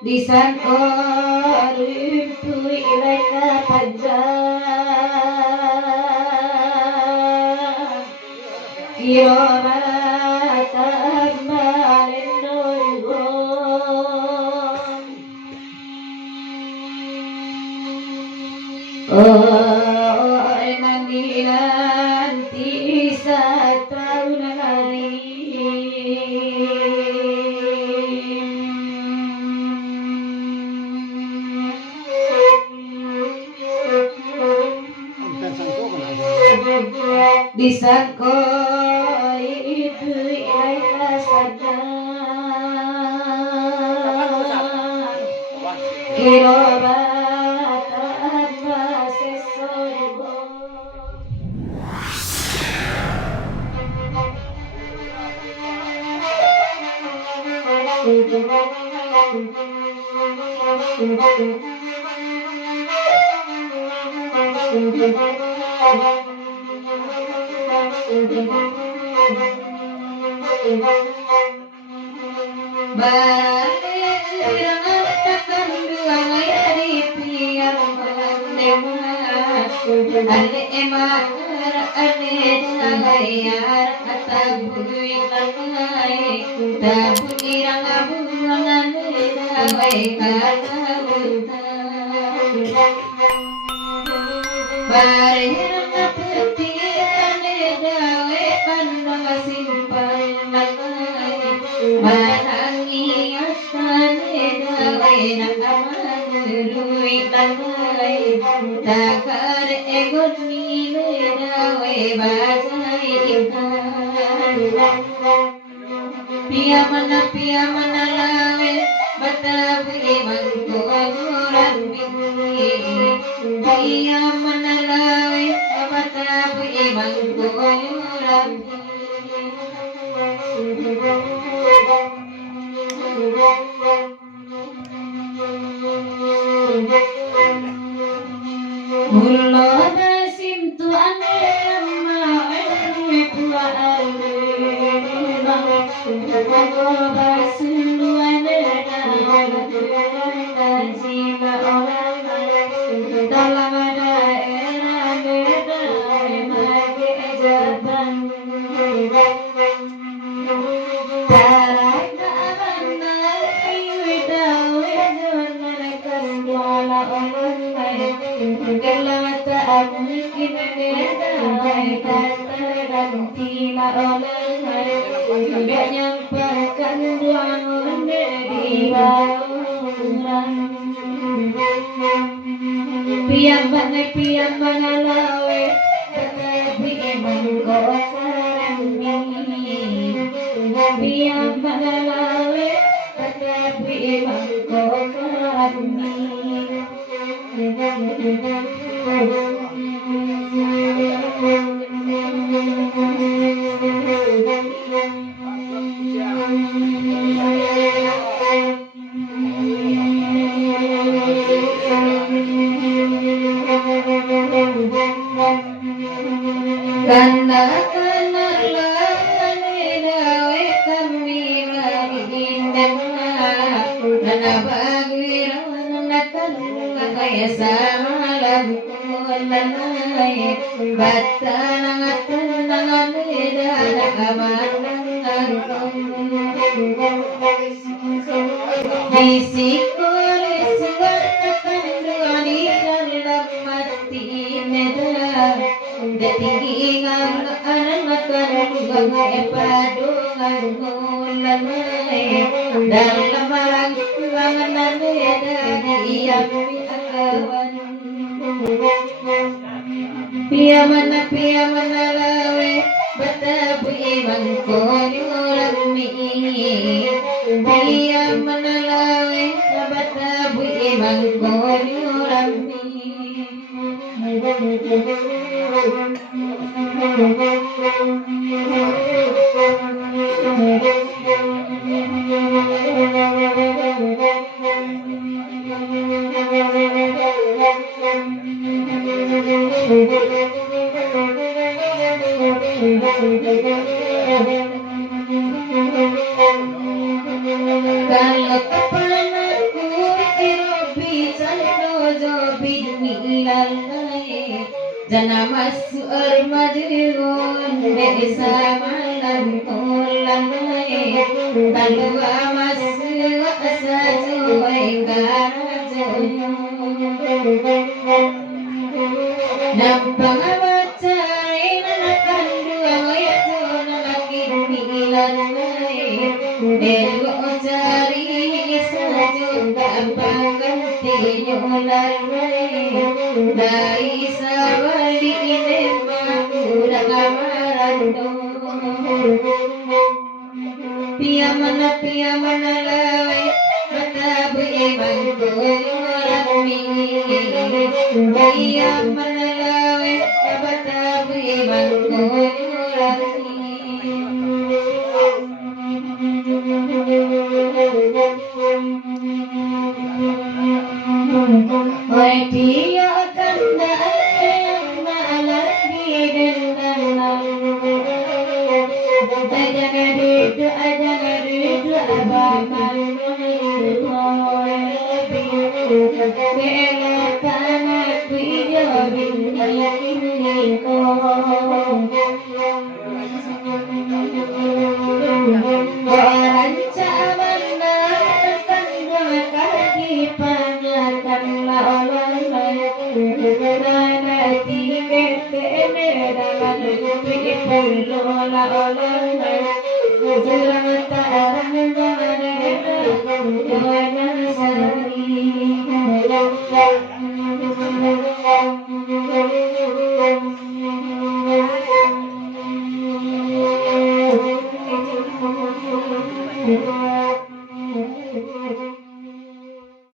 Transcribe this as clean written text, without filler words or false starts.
Disan orintu ilaika pajak kiroratan malendogon nanti satu nanti disangko itu ilaika sadar kirobatan masesorbo Pia mana lawe batabu iman kuaguran bingi Pia mana lawe batabu iman kuaguran Mulo basim tu ane amma ane pua ane Mulo basim tu ane jika orang dalam daerah mage jaban mungkin tidak nyampakan ruangan di bauran piyambana lawe tetapi emang kau sarami piyambana lawe tetapi emang kau sarami Karena lawe kami nana bagiran kaya sama lagu lanai batanang neda kamanang bisikole segala kandani dalam mati neda detingan anak bagai padungan lanai dalam barang langan neda diam akawan pia mana lawe batabu iman konyuran mi pia mana lawe batabu mangkoyo rami kalau kepanaku Robi cando jobin nilalai jana masur majuun desa malam ulanai kalua masuk sajuai karajoyo nampang abacai nanakan dua wayatu nanakin nilalai elo cari sajuda pangganti nyulalai dai sawali nema udah marando pia mana lawe batabu emang rami pia mana lawe batabu emang rami oi dia kanda malah bidendana aja ngadu abaman bela tanah kuijo binni ko orang cawan kan dua kaki panyakan lawan nanti kete dalam pipi lola